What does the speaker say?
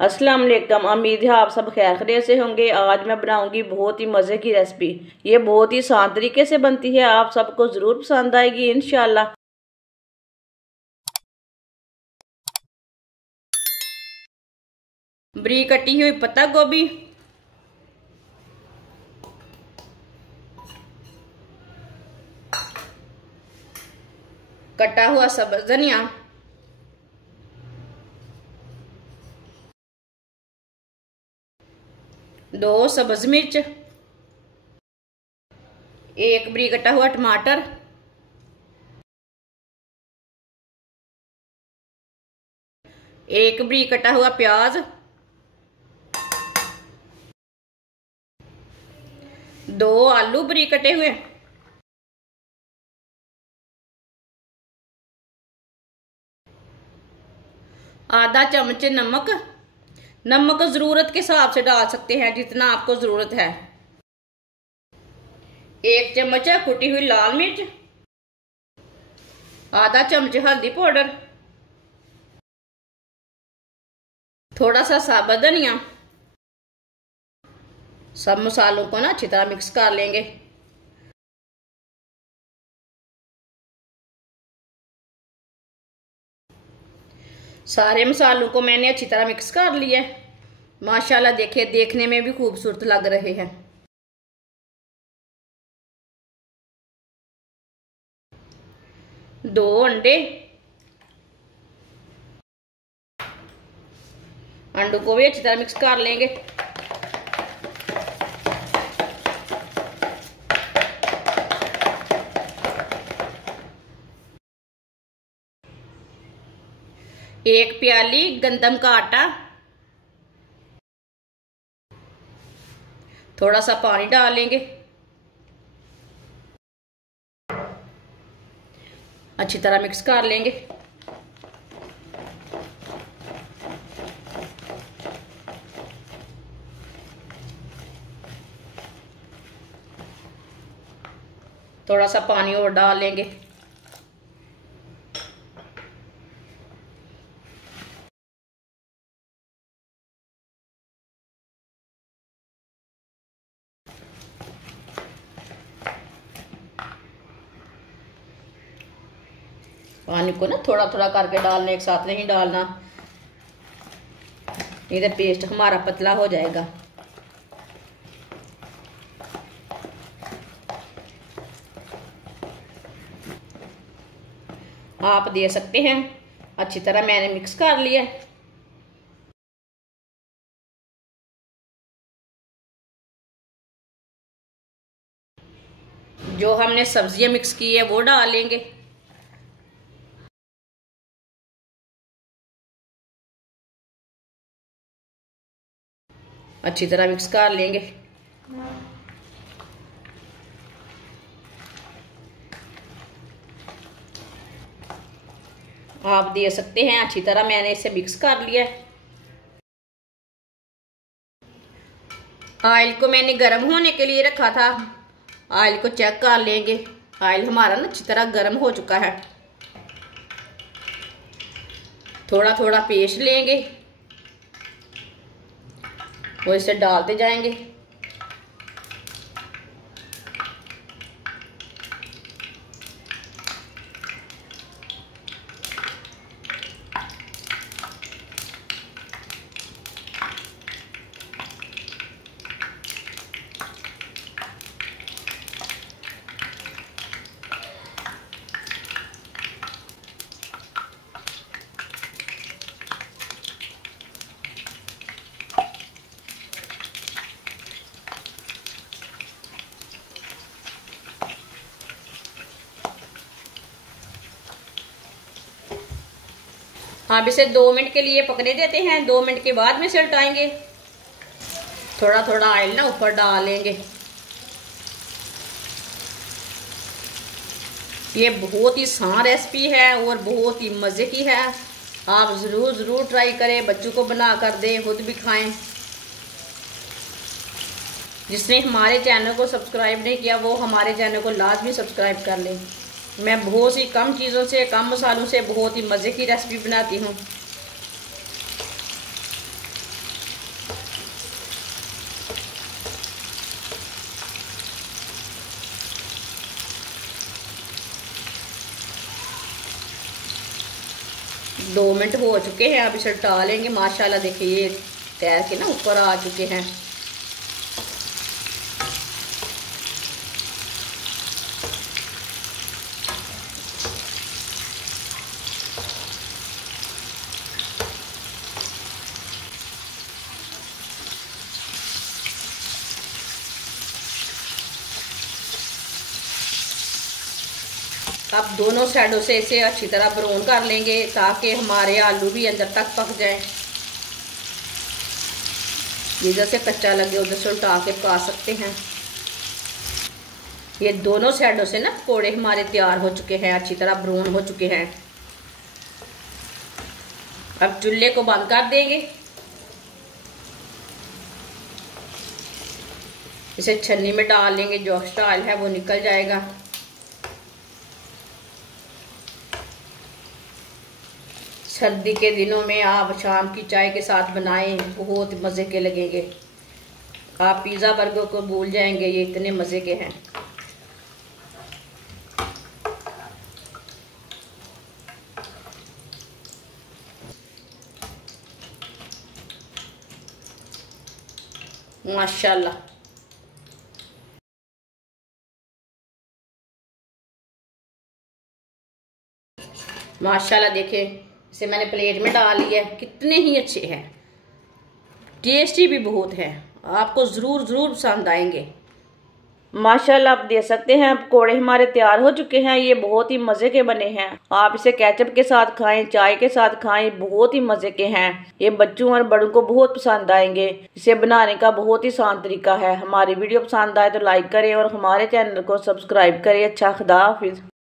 अस्सलाम वालेकुम। उम्मीद है आप सब खैर खैरियत से होंगे। आज मैं बनाऊंगी बहुत ही मज़े की रेसिपी। ये बहुत ही आसान तरीके से बनती है, आप सबको ज़रूर पसंद आएगी इंशाल्लाह। बरीक कटी हुई पत्ता गोभी, कटा हुआ सब्ज़ धनिया, दो सब्ज़ मिर्च, एक बरीक कटा हुआ टमाटर, एक बरीक कटा हुआ प्याज, दो आलू बरीक कटे हुए, आधा चम्मच नमक। नमक ज़रूरत के हिसाब से डाल सकते हैं, जितना आपको ज़रूरत है। एक चम्मच कुटी हुई लाल मिर्च, आधा चम्मच हल्दी पाउडर, थोड़ा सा साबुत धनिया। सब मसालों को ना अच्छी तरह मिक्स कर लेंगे। सारे मसालों को मैंने अच्छी तरह मिक्स कर लिया है। माशाल्लाह देखिए, देखने में भी खूबसूरत लग रहे हैं। दो अंडे, अंडों को भी अच्छी तरह मिक्स कर लेंगे। एक प्याली गंदम का आटा, थोड़ा सा पानी डाल लेंगे। अच्छी तरह मिक्स कर लेंगे। थोड़ा सा पानी और डाल लेंगे। पानी को ना थोड़ा थोड़ा करके डालना, एक साथ नहीं डालना, नहीं तो पेस्ट हमारा पतला हो जाएगा। आप दे सकते हैं। अच्छी तरह मैंने मिक्स कर लिया। जो हमने सब्जियां मिक्स की है वो डाल लेंगे। अच्छी तरह मिक्स कर लेंगे। आप दे सकते हैं। अच्छी तरह मैंने इसे मिक्स कर लिया है। ऑयल को मैंने गर्म होने के लिए रखा था। ऑयल को चेक कर लेंगे। ऑयल हमारा ना अच्छी तरह गर्म हो चुका है। थोड़ा थोड़ा पेस्ट लेंगे और इसे डालते जाएंगे। अब इसे 2 मिनट के लिए पकने देते हैं। 2 मिनट के बाद में इसे उल्टाएंगे। थोड़ा थोड़ा ऑयल ना ऊपर डाल लेंगे। ये बहुत ही आसान रेसिपी है और बहुत ही मज़े की है। आप ज़रूर ट्राई करें, बच्चों को बना कर दें, खुद भी खाएं। जिसने हमारे चैनल को सब्सक्राइब नहीं किया वो हमारे चैनल को लाजमी सब्सक्राइब कर लें। मैं बहुत सी कम चीज़ों से, कम मसालों से बहुत ही मज़े की रेसिपी बनाती हूँ। 2 मिनट हो चुके हैं, अब इसे उल्टा लेंगे। माशाल्लाह देखिए ये तैर के ना ऊपर आ चुके हैं। अब दोनों साइडों से इसे अच्छी तरह ब्राउन कर लेंगे ताकि हमारे आलू भी अंदर तक पक जाएं। जिधर से कच्चा लगे उधर से उल्टा के पका सकते हैं। ये दोनों साइडों से ना पकौड़े हमारे तैयार हो चुके हैं, अच्छी तरह ब्राउन हो चुके हैं। अब चूल्हे को बंद कर देंगे। इसे छन्नी में डाल लेंगे, जो एक्स्ट्रा ऑयल है वो निकल जाएगा। सर्दी के दिनों में आप शाम की चाय के साथ बनाएं, बहुत मज़े के लगेंगे। आप पिज़्ज़ा बर्गर को भूल जाएंगे, ये इतने मज़े के हैं। माशाल्लाह। माशाल्लाह देखें, इसे मैंने प्लेट में डाल लिया है। कितने ही अच्छे हैं, टेस्टी भी बहुत है। आपको ज़रूर पसंद आएंगे। माशाल्लाह आप देख सकते हैं पकौड़े हमारे तैयार हो चुके हैं। ये बहुत ही मज़े के बने हैं। आप इसे केचप के साथ खाएं, चाय के साथ खाएं, बहुत ही मज़े के हैं। ये बच्चों और बड़ों को बहुत पसंद आएंगे। इसे बनाने का बहुत ही आसान तरीका है। हमारी वीडियो पसंद आए तो लाइक करें और हमारे चैनल को सब्सक्राइब करें। अच्छा, खुदा हाफिज़।